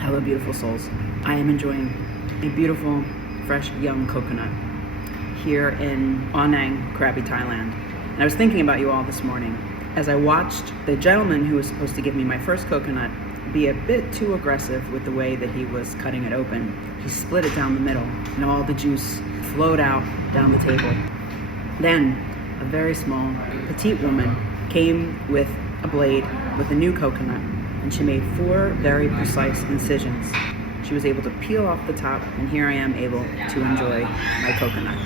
Hello, beautiful souls. I am enjoying a beautiful, fresh, young coconut here in Anang, Krabi, Thailand. And I was thinking about you all this morning as I watched the gentleman who was supposed to give me my first coconut be a bit too aggressive with the way that he was cutting it open. He split it down the middle and all the juice flowed out down the table. Then a very small, petite woman came with a blade with a new coconut, and she made 4 very precise incisions. She was able to peel off the top, and here I am able to enjoy my coconut.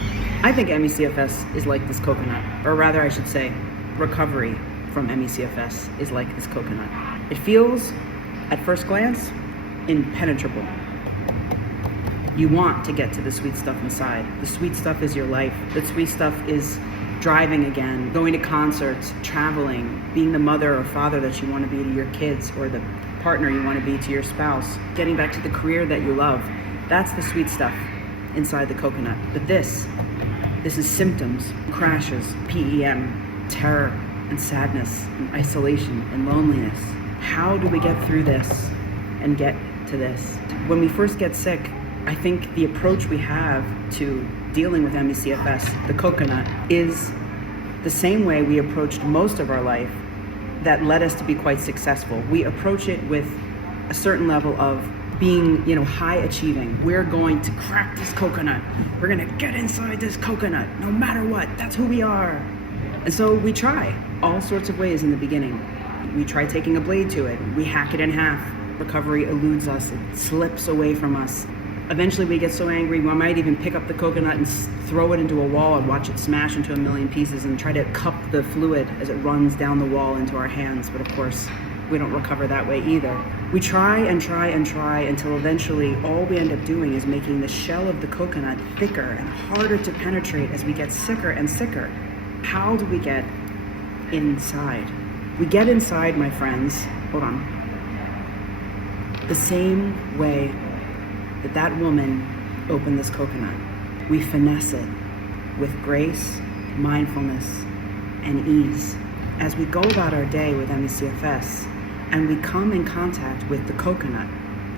I think ME/CFS is like this coconut, or rather I should say, recovery from ME/CFS is like this coconut. It feels, at first glance, impenetrable. You want to get to the sweet stuff inside. The sweet stuff is your life. The sweet stuff is driving again, going to concerts, traveling, being the mother or father that you want to be to your kids, or the partner you want to be to your spouse, getting back to the career that you love. That's the sweet stuff inside the coconut. But this is symptoms, crashes, PEM, terror, and sadness, and isolation, and loneliness. How do we get through this and get to this? When we first get sick, I think the approach we have to dealing with ME/CFS, the coconut, is the same way we approached most of our life that led us to be quite successful. We approach it with a certain level of being, high achieving. We're going to crack this coconut. We're going to get inside this coconut no matter what. That's who we are. And so we try all sorts of ways in the beginning. We try taking a blade to it. We hack it in half. Recovery eludes us. It slips away from us. Eventually we get so angry, we might even pick up the coconut and throw it into a wall and watch it smash into a million pieces and try to cup the fluid as it runs down the wall into our hands. But of course, we don't recover that way either. We try and try and try until eventually all we end up doing is making the shell of the coconut thicker and harder to penetrate as we get sicker and sicker. How do we get inside? We get inside, my friends, hold on, the same way that woman opened this coconut. We finesse it with grace, mindfulness, and ease. As we go about our day with ME/CFS, and we come in contact with the coconut,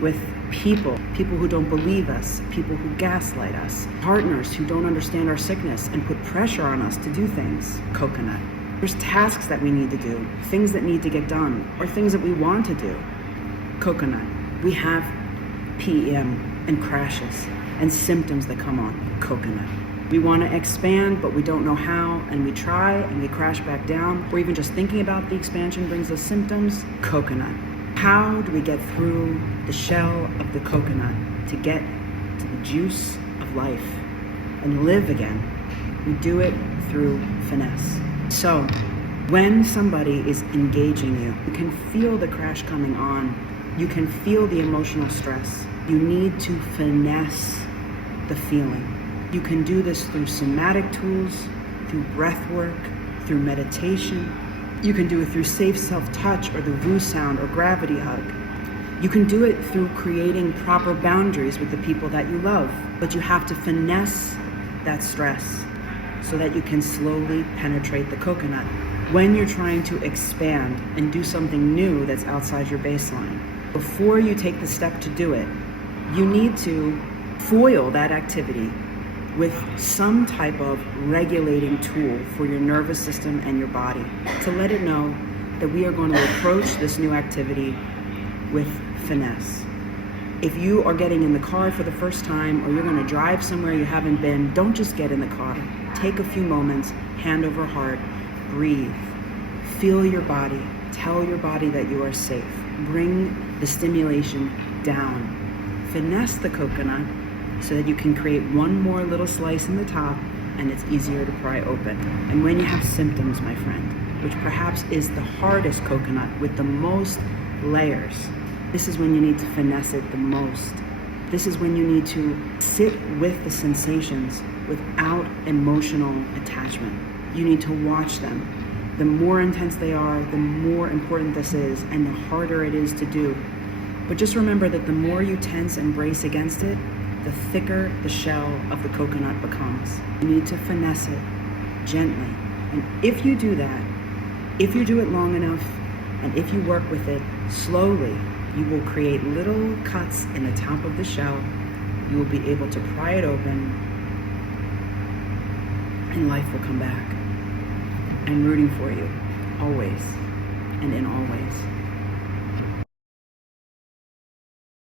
with people who don't believe us, people who gaslight us, partners who don't understand our sickness and put pressure on us to do things, coconut. There's tasks that we need to do, things that need to get done, or things that we want to do, coconut. We have PEM and crashes and symptoms that come on, coconut. We want to expand, but we don't know how, and we try and we crash back down, or even just thinking about the expansion brings us symptoms, coconut. How do we get through the shell of the coconut to get to the juice of life and live again? We do it through finesse. So when somebody is engaging you, you can feel the crash coming on. You can feel the emotional stress. You need to finesse the feeling. You can do this through somatic tools, through breath work, through meditation. You can do it through safe self-touch or the Wu sound or gravity hug. You can do it through creating proper boundaries with the people that you love, but you have to finesse that stress so that you can slowly penetrate the coconut. When you're trying to expand and do something new that's outside your baseline, before you take the step to do it, you need to foil that activity with some type of regulating tool for your nervous system and your body to let it know that we are going to approach this new activity with finesse. If you are getting in the car for the first time, or you're going to drive somewhere you haven't been, don't just get in the car. Take a few moments, hand over heart, breathe, feel your body, tell your body that you are safe. Bring the stimulation down. Finesse the coconut so that you can create one more little slice in the top and it's easier to pry open. And when you have symptoms, my friend, which perhaps is the hardest coconut with the most layers, this is when you need to finesse it the most. This is when you need to sit with the sensations without emotional attachment. You need to watch them. The more intense they are, the more important this is and the harder it is to do. But just remember that the more you tense and brace against it, the thicker the shell of the coconut becomes. You need to finesse it gently. And if you do that, if you do it long enough, And if you work with it slowly, you will create little cuts in the top of the shell. You will be able to pry it open, and life will come back. I'm rooting for you, always and in all ways.